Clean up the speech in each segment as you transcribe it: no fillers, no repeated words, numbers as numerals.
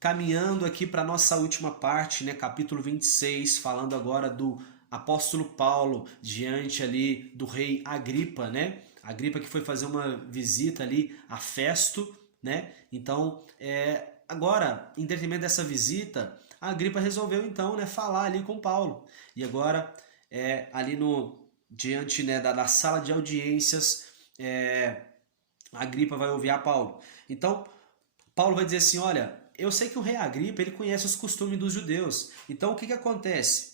caminhando aqui para a nossa última parte, né, capítulo 26, falando agora do apóstolo Paulo diante ali do rei Agripa, né? Agripa que foi fazer uma visita ali a Festo, né? Então, agora, em detrimento dessa visita, a Agripa resolveu então, né, falar ali com Paulo. E agora, ali no diante, né, da sala de audiências, a Agripa vai ouvir a Paulo. Então, Paulo vai dizer assim, olha, eu sei que o rei Agripa ele conhece os costumes dos judeus. Então, o que acontece?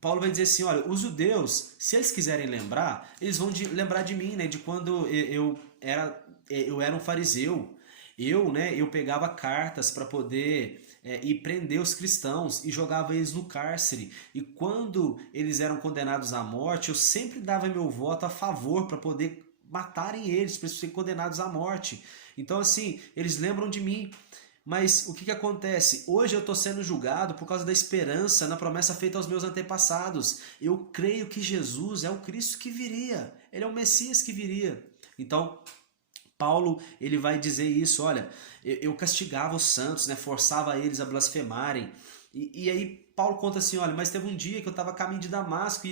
Paulo vai dizer assim, olha, os judeus, se eles quiserem lembrar, eles vão lembrar de mim, né, de quando eu era um fariseu. Eu pegava cartas para poder ir prender os cristãos e jogava eles no cárcere. E quando eles eram condenados à morte, eu sempre dava meu voto a favor para poder matarem eles, para serem condenados à morte. Então, assim, eles lembram de mim. Mas o que acontece? Hoje eu estou sendo julgado por causa da esperança na promessa feita aos meus antepassados. Eu creio que Jesus é o Cristo que viria. Ele é o Messias que viria. Então, Paulo ele vai dizer isso, olha, eu castigava os santos, né, forçava eles a blasfemarem. E aí Paulo conta assim, olha, mas teve um dia que eu estava a caminho de Damasco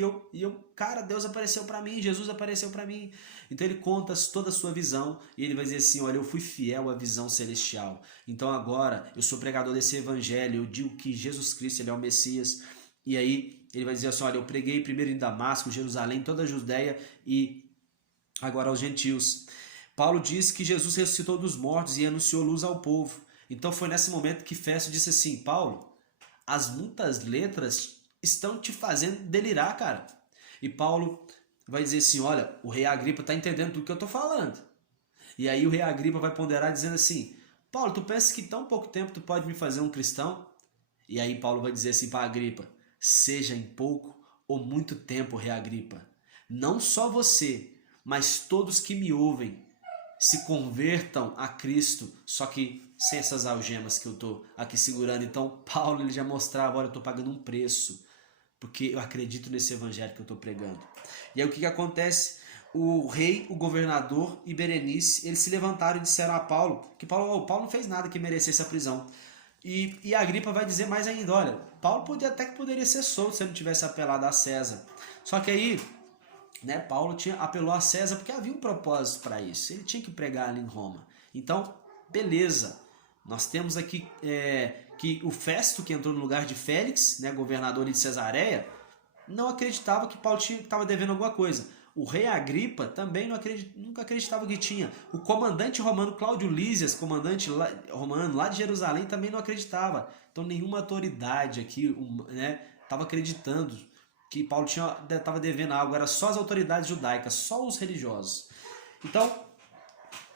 cara, Deus apareceu para mim, Jesus apareceu para mim. Então ele conta toda a sua visão e ele vai dizer assim, olha, eu fui fiel à visão celestial. Então agora eu sou pregador desse evangelho, eu digo que Jesus Cristo ele é o Messias. E aí ele vai dizer assim, olha, eu preguei primeiro em Damasco, Jerusalém, toda a Judéia e agora aos gentios. Paulo diz que Jesus ressuscitou dos mortos e anunciou luz ao povo. Então foi nesse momento que Festo disse assim, Paulo, as muitas letras estão te fazendo delirar, cara. E Paulo vai dizer assim, olha, o rei Agripa está entendendo tudo que eu estou falando. E aí o rei Agripa vai ponderar dizendo assim, Paulo, tu pensas que em tão pouco tempo tu pode me fazer um cristão? E aí Paulo vai dizer assim para Agripa, seja em pouco ou muito tempo, rei Agripa, não só você, mas todos que me ouvem, se convertam a Cristo, só que sem essas algemas que eu estou aqui segurando. Então Paulo ele já mostrava, olha, eu estou pagando um preço, porque eu acredito nesse evangelho que eu estou pregando. E aí o que acontece? O rei, o governador e Berenice, eles se levantaram e disseram a Paulo que Paulo não fez nada que merecesse a prisão. E a Agripa vai dizer mais ainda, olha, Paulo até que poderia ser solto se ele não tivesse apelado a César. Só que aí, né, Paulo apelou a César porque havia um propósito para isso. Ele tinha que pregar ali em Roma. Então, beleza. Nós temos aqui que o Festo, que entrou no lugar de Félix, né, governador de Cesareia, não acreditava que Paulo estava devendo alguma coisa. O rei Agripa também nunca acreditava que tinha. O comandante romano Cláudio Lísias, comandante romano lá de Jerusalém, também não acreditava. Então nenhuma autoridade aqui estava acreditando que Paulo estava devendo algo. Era só as autoridades judaicas, só os religiosos. Então,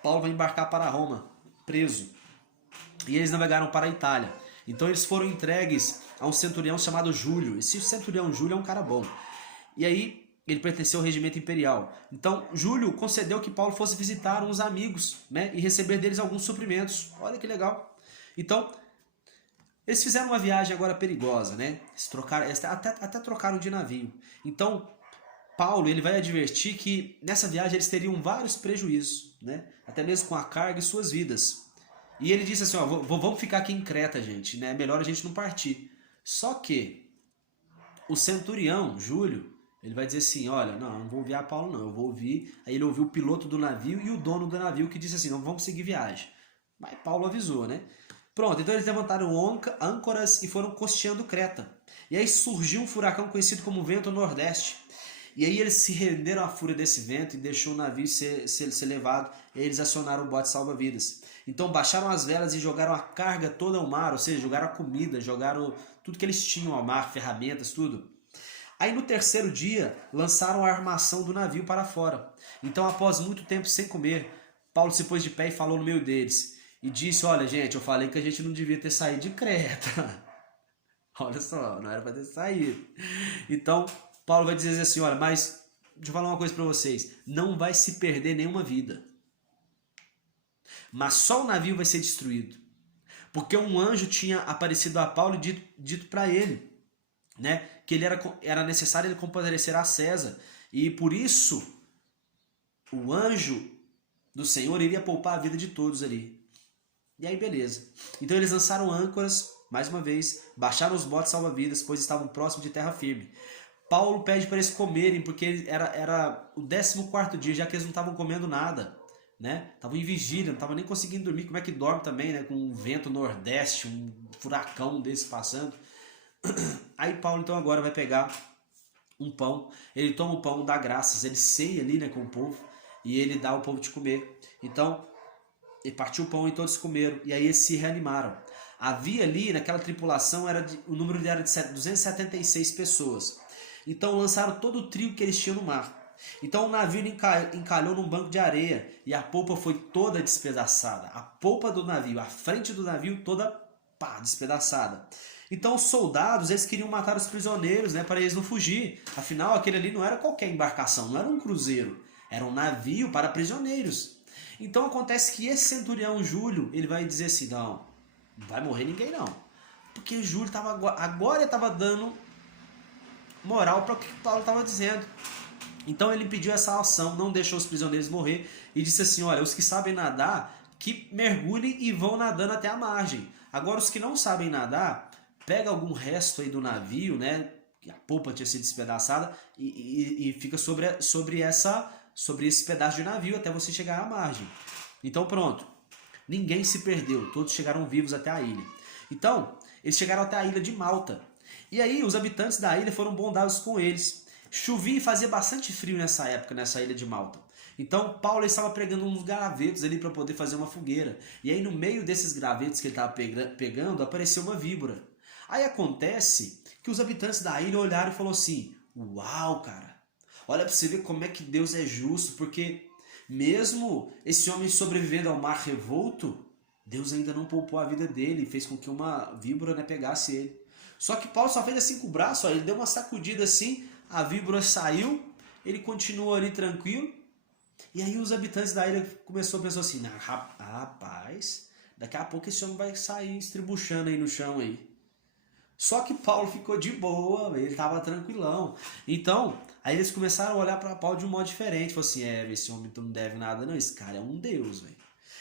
Paulo vai embarcar para Roma, preso. E eles navegaram para a Itália. Então eles foram entregues a um centurião chamado Júlio. Esse centurião Júlio é um cara bom. E aí ele pertenceu ao regimento imperial. Então Júlio concedeu que Paulo fosse visitar uns amigos, né, e receber deles alguns suprimentos. Olha que legal. Então eles fizeram uma viagem agora perigosa, né? Até trocaram de navio. Então Paulo ele vai advertir que nessa viagem eles teriam vários prejuízos, né? Até mesmo com a carga e suas vidas. E ele disse assim, ó, vamos ficar aqui em Creta, gente, né? Melhor a gente não partir. Só que o centurião, Júlio, ele vai dizer assim, olha, não vou ouvir a Paulo não, eu vou ouvir... Aí ele ouviu o piloto do navio e o dono do navio que disse assim, não, vamos seguir viagem. Mas Paulo avisou, né? Pronto, então eles levantaram âncoras e foram costeando Creta. E aí surgiu um furacão conhecido como vento nordeste. E aí eles se renderam à fúria desse vento e deixou o navio ser levado. E eles acionaram o bote salva-vidas. Então baixaram as velas e jogaram a carga toda ao mar, ou seja, jogaram a comida, jogaram tudo que eles tinham ao mar, ferramentas, tudo. Aí no terceiro dia, lançaram a armação do navio para fora. Então após muito tempo sem comer, Paulo se pôs de pé e falou no meio deles. E disse, olha gente, eu falei que a gente não devia ter saído de Creta. Olha só, não era para ter saído. Então Paulo vai dizer assim, olha, mas deixa eu falar uma coisa para vocês. Não vai se perder nenhuma vida. Mas só o navio vai ser destruído. Porque um anjo tinha aparecido a Paulo e dito para ele, né, que era necessário ele comparecer a César. E por isso, o anjo do Senhor iria poupar a vida de todos ali. E aí beleza. Então eles lançaram âncoras, mais uma vez, baixaram os botes salva-vidas, pois estavam próximos de terra firme. Paulo pede para eles comerem, porque era o 14º dia, já que eles não estavam comendo nada, né? Estavam em vigília, não estavam nem conseguindo dormir. Como é que dorme também, né? Com um vento nordeste, um furacão desse passando. Aí Paulo então agora vai pegar um pão, ele toma o pão, dá graças, ele ceia ali, né, com o povo, e ele dá ao povo de comer. Então, ele partiu o pão e todos comeram, e aí eles se reanimaram. Havia ali, naquela tripulação, o número era de 276 pessoas. Então lançaram todo o trigo que eles tinham no mar. Então o navio encalhou num banco de areia e a polpa foi toda despedaçada. A polpa do navio, a frente do navio toda despedaçada. Então os soldados, eles queriam matar os prisioneiros, né, para eles não fugir. Afinal, aquele ali não era qualquer embarcação, não era um cruzeiro. Era um navio para prisioneiros. Então acontece que esse centurião Júlio, ele vai dizer assim, não vai morrer ninguém não. Porque Júlio agora estava dando moral para o que Paulo estava dizendo. Então ele pediu essa ação, não deixou os prisioneiros morrer e disse assim, olha, os que sabem nadar, que mergulhem e vão nadando até a margem. Agora os que não sabem nadar, pega algum resto aí do navio, né? A polpa tinha sido despedaçada e fica sobre esse pedaço de navio até você chegar à margem. Então pronto, ninguém se perdeu, todos chegaram vivos até a ilha. Então, eles chegaram até a ilha de Malta. E aí os habitantes da ilha foram bondosos com eles. Chovia e fazia bastante frio nessa época, nessa ilha de Malta. Então Paulo estava pregando uns gravetos ali para poder fazer uma fogueira. E aí no meio desses gravetos que ele estava pegando, apareceu uma víbora. Aí acontece que os habitantes da ilha olharam e falaram assim, uau, cara, olha para você ver como é que Deus é justo, porque mesmo esse homem sobrevivendo ao mar revolto, Deus ainda não poupou a vida dele e fez com que uma víbora, né, pegasse ele. Só que Paulo só fez assim com o braço, ó, ele deu uma sacudida assim, a víbora saiu, ele continuou ali tranquilo. E aí os habitantes da ilha começaram a pensar assim, rapaz, daqui a pouco esse homem vai sair estribuchando aí no chão aí. Só que Paulo ficou de boa, ele estava tranquilão. Então, aí eles começaram a olhar para Paulo de um modo diferente. Falaram assim, esse homem não deve nada não, esse cara é um deus, velho.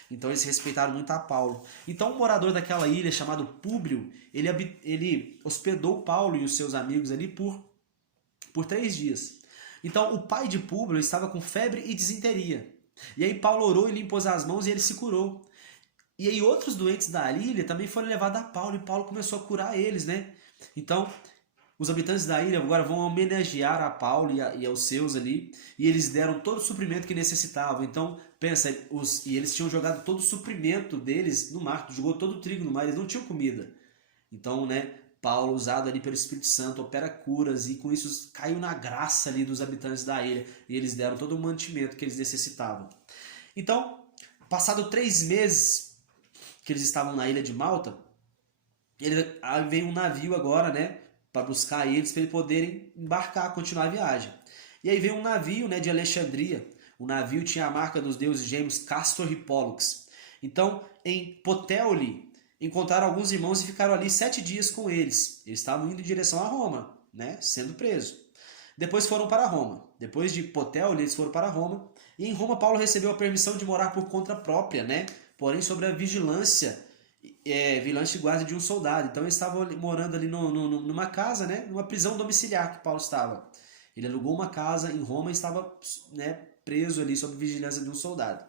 Então eles respeitaram muito a Paulo. Então um morador daquela ilha chamado Públio, ele hospedou Paulo e os seus amigos ali por 3 dias. Então o pai de Públio estava com febre e disenteria. E aí Paulo orou e lhe impôs as mãos e ele se curou. E aí outros doentes da ilha também foram levados a Paulo e Paulo começou a curar eles, né? Então os habitantes da ilha agora vão homenagear a Paulo e aos seus ali, e eles deram todo o suprimento que necessitavam. Então, pensa, e eles tinham jogado todo o suprimento deles no mar, jogou todo o trigo no mar, eles não tinham comida. Então, né, Paulo, usado ali pelo Espírito Santo, opera curas, e com isso caiu na graça ali dos habitantes da ilha, e eles deram todo o mantimento que eles necessitavam. Então, passado 3 meses que eles estavam na ilha de Malta, veio um navio agora, né, para buscar eles, para eles poderem embarcar, continuar a viagem. E aí veio um navio, né, de Alexandria. O navio tinha a marca dos deuses gêmeos Castor e Pólux. Então, em Puteoli, encontraram alguns irmãos e ficaram ali 7 dias com eles. Eles estavam indo em direção a Roma, né, sendo presos. Depois foram para Roma. Depois de Puteoli, eles foram para Roma. E em Roma, Paulo recebeu a permissão de morar por conta própria, né, porém sobre a vigilância e guarda de um soldado. Então eles estavam morando ali numa casa, né, numa prisão domiciliar que Paulo estava. Ele alugou uma casa em Roma e estava, né, preso ali sob vigilância de um soldado.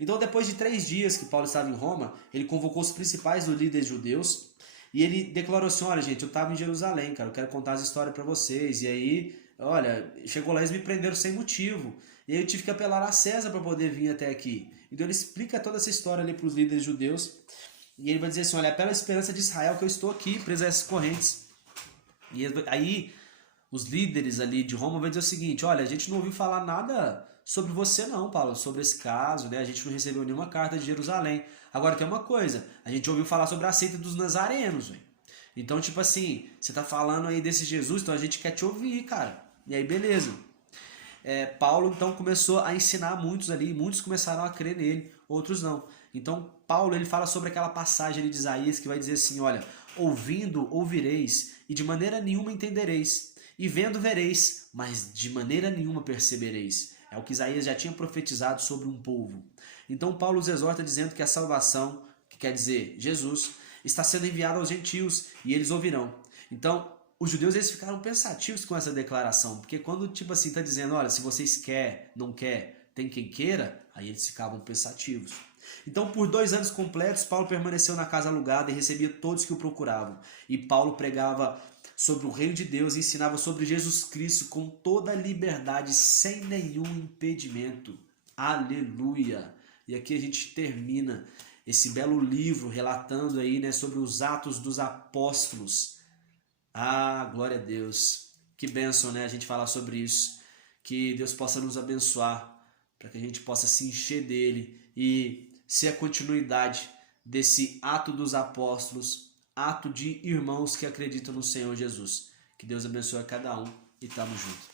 Então depois de 3 dias que Paulo estava em Roma, ele convocou os principais dos líderes judeus e ele declarou assim, olha gente, eu estava em Jerusalém, cara, eu quero contar as histórias para vocês. E aí, olha, chegou lá e eles me prenderam sem motivo. E aí eu tive que apelar a César para poder vir até aqui. Então ele explica toda essa história ali para os líderes judeus. E ele vai dizer assim, olha, é pela esperança de Israel que eu estou aqui, preso a essas correntes. E aí, os líderes ali de Roma vão dizer o seguinte, olha, a gente não ouviu falar nada sobre você não, Paulo, sobre esse caso, né? A gente não recebeu nenhuma carta de Jerusalém. Agora tem uma coisa, a gente ouviu falar sobre a seita dos nazarenos, velho. Então, tipo assim, você tá falando aí desse Jesus, então a gente quer te ouvir, cara. E aí, beleza. Paulo, então, começou a ensinar muitos ali, muitos começaram a crer nele, outros não. Então, Paulo, ele fala sobre aquela passagem ali de Isaías que vai dizer assim, olha, ouvindo, ouvireis, e de maneira nenhuma entendereis, e vendo, vereis, mas de maneira nenhuma percebereis. É o que Isaías já tinha profetizado sobre um povo. Então, Paulo os exorta dizendo que a salvação, quer dizer Jesus, está sendo enviado aos gentios e eles ouvirão. Então, os judeus eles ficaram pensativos com essa declaração, porque quando tipo assim está dizendo, olha, se vocês quer, não quer, tem quem queira, aí eles ficavam pensativos. Então, por 2 anos completos, Paulo permaneceu na casa alugada e recebia todos que o procuravam. E Paulo pregava sobre o reino de Deus e ensinava sobre Jesus Cristo com toda a liberdade, sem nenhum impedimento. Aleluia! E aqui a gente termina esse belo livro relatando aí, né, sobre os Atos dos Apóstolos. Ah, glória a Deus! Que bênção, né, a gente falar sobre isso. Que Deus possa nos abençoar, para que a gente possa se encher dele e ser a continuidade desse ato dos apóstolos, ato de irmãos que acreditam no Senhor Jesus. Que Deus abençoe a cada um e tamo junto.